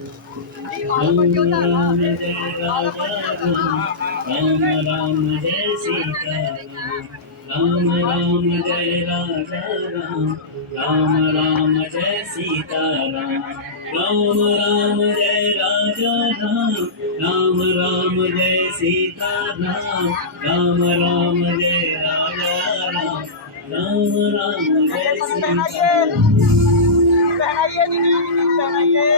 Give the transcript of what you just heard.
राम राम जय राजा राम, राम राम जय सीता राम। राम राम जय राजा राम, राम राम जय सीता राम। राम राम जय राजा राम, राम राम जय सीता राम। राम राम जय राजा राम, राम राम जय सीता राम। पहनाइए दीदी, पहनाइए।